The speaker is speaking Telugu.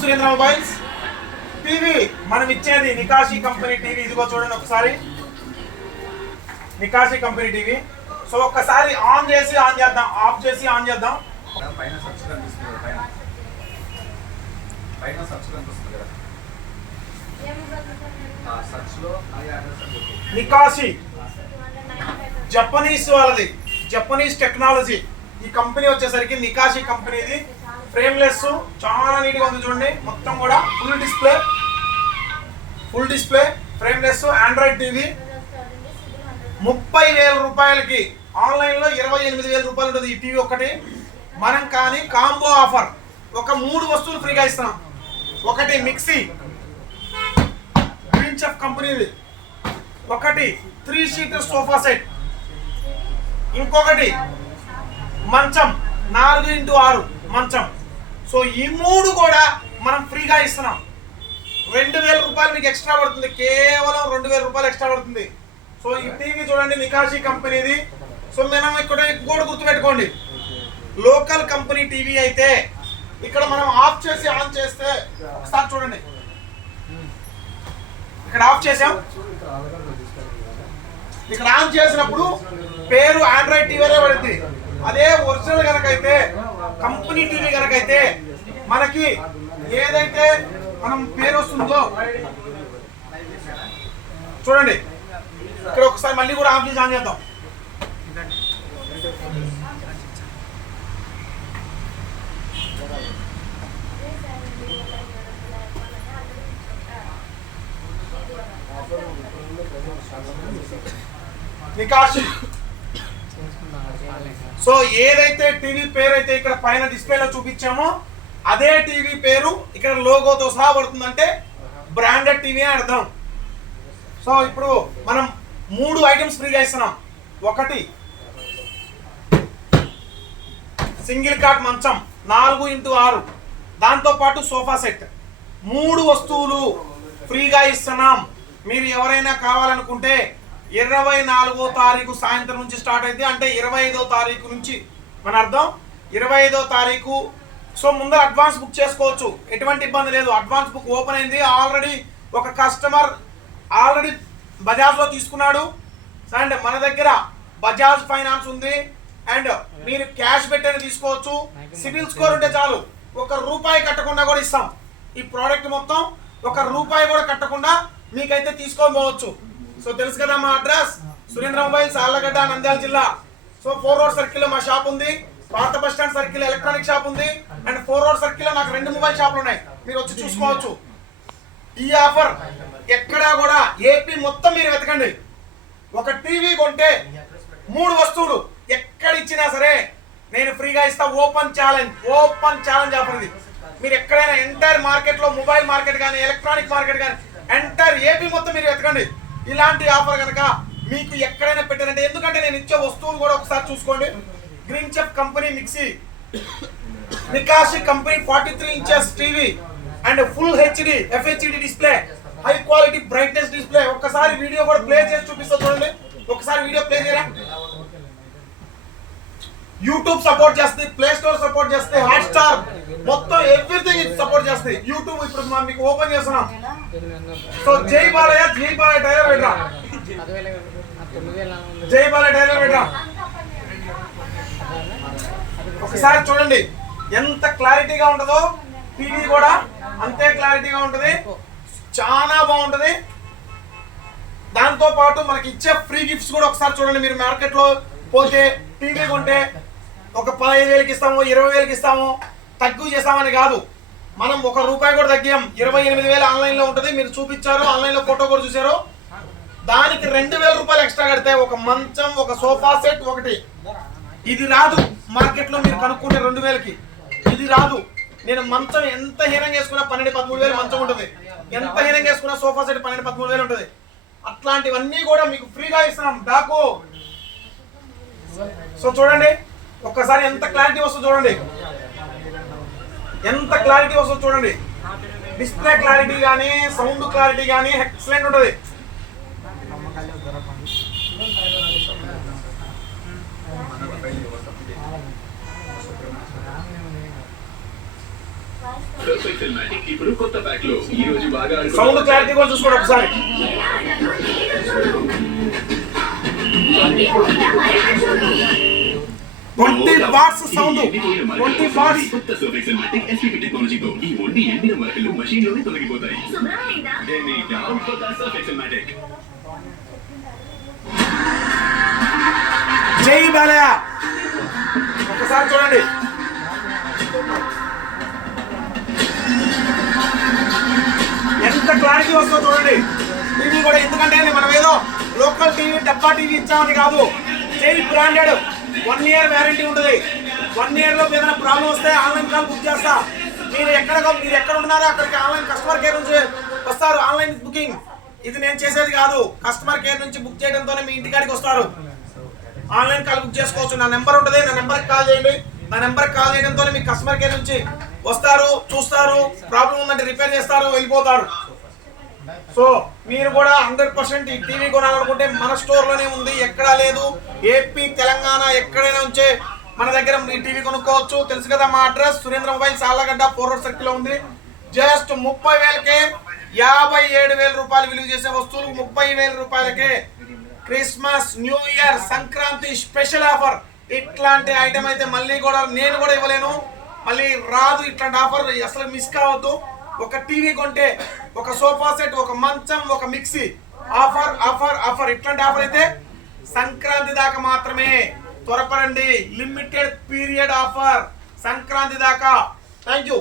సురేంద్ర మొబైల్స్ టీవీ మనం ఇచ్చేది నికాషి కంపెనీ టీవీ. ఇదిగో చూడండి ఒకసారి, నికాషి కంపెనీ టీవీ. సో ఒక్కసారి ఆన్ చేసి ఆన్ చేద్దాం, ఆఫ్ చేసి ఆన్ చేద్దాం. నికాషి జపనీస్ వాళ్ళది, జపనీస్ టెక్నాలజీ. ఈ కంపెనీ వచ్చేసరికి నికాషి కంపెనీది. ఫ్రేమ్లెస్, చాలా నీట్గా ఉంది చూడండి. మొత్తం కూడా full display frameless Android TV. 30,000 రూపాయలకి ఆన్లైన్లో 28,000 రూపాయలు ఉంటుంది ఈ టీవీ ఒకటి. మనం కానీ కాంబో ఆఫర్ ఒక 3 వస్తువులు ఫ్రీగా ఇస్తున్నాం. ఒకటి మిక్సీ గ్రీన్ చెఫ్ కంపెనీది, ఒకటి 3 సీటర్ సోఫా సెట్, ఇంకొకటి మంచం 4x6 మంచం. సో ఈ 3 కూడా మనం ఫ్రీగా ఇస్తున్నాం. 2,000 రూపాయలు మీకు ఎక్స్ట్రా పడుతుంది, కేవలం 2,000 రూపాయలు ఎక్స్ట్రా పడుతుంది. సో ఈ టీవీ చూడండి నికాషి కంపెనీది. సో మనం ఇక్కడ కూడా గుర్తుపెట్టుకోండి, లోకల్ కంపెనీ టీవీ అయితే ఇక్కడ మనం ఆఫ్ చేసి ఆన్ చేస్తే ఒకసారి చూడండి, ఇక్కడ ఆఫ్ చేసాం, ఇక్కడ ఆన్ చేసినప్పుడు పేరు ఆండ్రాయిడ్ టీవీనే పడుతుంది. అదే ఒరిజినల్ కనుకైతే కంపెనీ టీవీ కనుకైతే మనకి ఏదైతే మనం పేరు వస్తుందో చూడండి, ఇక్కడ ఒకసారి మళ్ళీ కూడా ఆఫ్ చేసి ఆన్ చేద్దాం. నికాషి. సో ఏదైతే టీవీ పేరు అయితే ఇక్కడ పైన డిస్ప్లేలో చూపించామో అదే టీవీ పేరు ఇక్కడ లోగోతో సహా పడుతుందంటే బ్రాండెడ్ టీవీ అని అర్థం. సో ఇప్పుడు మనం 3 ఐటమ్స్ ఫ్రీగా ఇస్తున్నాం. ఒకటి సింగిల్ కాట్ మంచం 4x6, దాంతోపాటు సోఫా సెట్. 3 వస్తువులు ఫ్రీగా ఇస్తున్నాం. మీరు ఎవరైనా కావాలనుకుంటే 24వ తారీఖు సాయంత్రం నుంచి స్టార్ట్ అయితే, అంటే 25వ తారీఖు నుంచి మన అర్థం 25వ తారీఖు. సో ముందర అడ్వాన్స్ బుక్ చేసుకోవచ్చు, ఎటువంటి ఇబ్బంది లేదు. అడ్వాన్స్ బుక్ ఓపెన్ అయింది ఆల్రెడీ. ఒక కస్టమర్ ఆల్రెడీ బజాజ్లో తీసుకున్నాడు అండ్ మన దగ్గర బజాజ్ ఫైనాన్స్ ఉంది. అండ్ మీరు క్యాష్ పెట్టని తీసుకోవచ్చు. సిబిల్ స్కోర్ ఉంటే చాలు, 1 రూపాయి కట్టకుండా కూడా ఇస్తాం. ఈ ప్రోడక్ట్ మొత్తం 1 రూపాయి కూడా కట్టకుండా మీకైతే తీసుకొని పోవచ్చు. సో తెలుసు కదా మా అడ్రస్, సురేంద్ర మొబైల్స్, ఆళ్లగడ్డ, నంద్యాల జిల్లా. సో 4 రోడ్ సర్కిల్లో మా షాప్ ఉంది. పాత bus stand circle electronic shop ఉంది. అండ్ 4 రోడ్ సర్కిల్లో నాకు 2 మొబైల్ షాపులు ఉన్నాయి, మీరు వచ్చి చూసుకోవచ్చు. ఈ ఆఫర్ ఎక్కడా కూడా ఏపీ మొత్తం మీరు వెతకండి. ఒక టీవీ కొంటే 3 వస్తువులు ఎక్కడ ఇచ్చినా సరే నేను ఫ్రీగా ఇస్తా. ఓపెన్ ఛాలెంజ్ ఆఫర్ ఇది. మీరు ఎక్కడైనా ఎంటైర్ మార్కెట్లో, మొబైల్ మార్కెట్ కానీ ఎలక్ట్రానిక్ మార్కెట్ కానీ ఎంటైర్ ఏపీ మొత్తం మీరు వెతకండి. ఇలాంటి ఆఫర్ కనుక మీకు ఎక్కడైనా పెట్టారంటే, ఎందుకంటే నేను ఇచ్చే వస్తువులు కూడా ఒకసారి చూసుకోండి. గ్రీన్ చెఫ్ కంపెనీ మిక్సీ, నికాషి company 43 inches TV and full HD FHD display, high quality brightness display. ఒక్కసారి వీడియో కూడా ప్లే చేసి చూపిస్తా చూడండి. ఒకసారి వీడియో ప్లే చేయరా. యూట్యూబ్ సపోర్ట్ చేస్తుంది, ప్లే స్టోర్ సపోర్ట్ చేస్తుంది, హాట్స్టార్ మొత్తం ఎవ్రీథింగ్ సపోర్ట్ చేస్తుంది. యూట్యూబ్ ఇప్పుడు మనం మీకు ఓపెన్ చేస్తున్నాం. సో జై బాలయ్య టైలర్ పెట్టరా, జై బాలయ్య టైలర్ పెట్టరా. ఒకసారి చూడండి ఎంత క్లారిటీగా ఉంటుందో. టీవీ కూడా అంతే క్లారిటీగా ఉంటుంది, చాలా బాగుంటుంది. దాంతో పాటు మనకి ఇచ్చే ఫ్రీ గిఫ్ట్స్ కూడా ఒకసారి చూడండి. మీరు మార్కెట్లో పోతే టీవీ కొంటే ఒక 15,000కి ఇస్తాము, 20,000కి ఇస్తాము, తగ్గు చేస్తామని కాదు. మనం 1 రూపాయి కూడా తగ్గాం. 28,000 ఆన్లైన్లో ఉంటుంది, మీరు చూపించారు, ఆన్లైన్లో ఫోటో కూడా చూసారు. దానికి 2,000 రూపాయలు ఎక్స్ట్రా కడితే ఒక మంచం, ఒక సోఫా సెట్ ఒకటి. ఇది రాదు మార్కెట్లో, మీరు కనుక్కుంటే 2,000కి ఇది రాదు. నేను మంచం ఎంత హీనంగా వేసుకున్నా 12-13,000 మంచం ఉంటుంది, ఎంత హీనంగా వేసుకున్నా సోఫా సెట్ 12-13,000 ఉంటుంది. అట్లాంటివన్నీ కూడా మీకు ఫ్రీగా ఇస్తున్నాం డాకు. సో చూడండి ఒక్కసారి ఎంత క్లారిటీ వస్తుందో చూడండి, ఎంత క్లారిటీ వస్తుందో చూడండి. డిస్ప్లే క్లారిటీ కానీ సౌండ్ క్లారిటీ కానీ ఎక్సలెంట్ ఉంటుంది. సౌండ్ క్లారిటీ కూడా చూసుకోండి ఒకసారి. 20 వాట్స్ సౌండ్, 20 వాట్స్. జై బాలయ్య ఒకసారి చూడండి. ఎంత క్లారిటీ వస్తుందో చూడండి. టీవీ కూడా ఎందుకంటే మనం ఏదో లోకల్ టీవీ డబ్బా టీవీ ఇచ్చామని కాదు, జై బ్రాండెడ్ 1 year వ్యారంటీ ఉంటుంది. 1 year లో ఏదైనా ప్రాబ్లం వస్తే ఆన్లైన్ కాల్ బుక్ చేస్తా. మీరు ఎక్కడ ఉన్నారో అక్కడికి ఆన్లైన్ కస్టమర్ కేర్ నుంచి వస్తారు. ఆన్లైన్ బుకింగ్ ఇది నేను చేసేది కాదు, కస్టమర్ కేర్ నుంచి బుక్ చేయడంతోనే మీ ఇంటికాడికి వస్తారు. ఆన్లైన్ కాల్ బుక్ చేసుకోవచ్చు. నా నెంబర్ ఉంటుంది, నా నెంబర్కి కాల్ చేయండి. నా నెంబర్కి కాల్ చేయడంతోనే మీ కస్టమర్ కేర్ నుంచి వస్తారు, చూస్తారు, ప్రాబ్లం ఉందంటే రిపేర్ చేస్తారు, వెళ్ళిపోతారు. సో మీరు కూడా 100% ఈ టీవీ కొనాలనుకుంటే మన స్టోర్లోనే ఉంది, ఎక్కడా లేదు. ఏపీ తెలంగాణ ఎక్కడైనా ఉంచే మన దగ్గర ఈ టీవీ కొనుక్కోవచ్చు. తెలుసు కదా మా address, Surendra mobiles Allagadda 4 road సర్కిల్లో ఉంది. జస్ట్ 30,000కే 57,000 రూపాయలు విలువ చేసే వస్తువులు 30,000 రూపాయలకే. Christmas, new year, Sankranti special offer. ఇట్లాంటి ఐటమ్ అయితే మళ్ళీ కూడా నేను కూడా ఇవ్వలేను, మళ్ళీ రాదు. ఇట్లాంటి ఆఫర్ అసలు మిస్ కావద్దు. ఒక టీవీ కొంటే ఒక సోఫా సెట్, ఒక మంచం, ఒక మిక్సీ ఆఫర్ ఆఫర్ ఆఫర్. ఇట్లాంటి ఆఫర్ అయితే సంక్రాంతి దాకా మాత్రమే. త్వరపడండి, లిమిటెడ్ పీరియడ్ ఆఫర్ సంక్రాంతి దాకా. Thank you.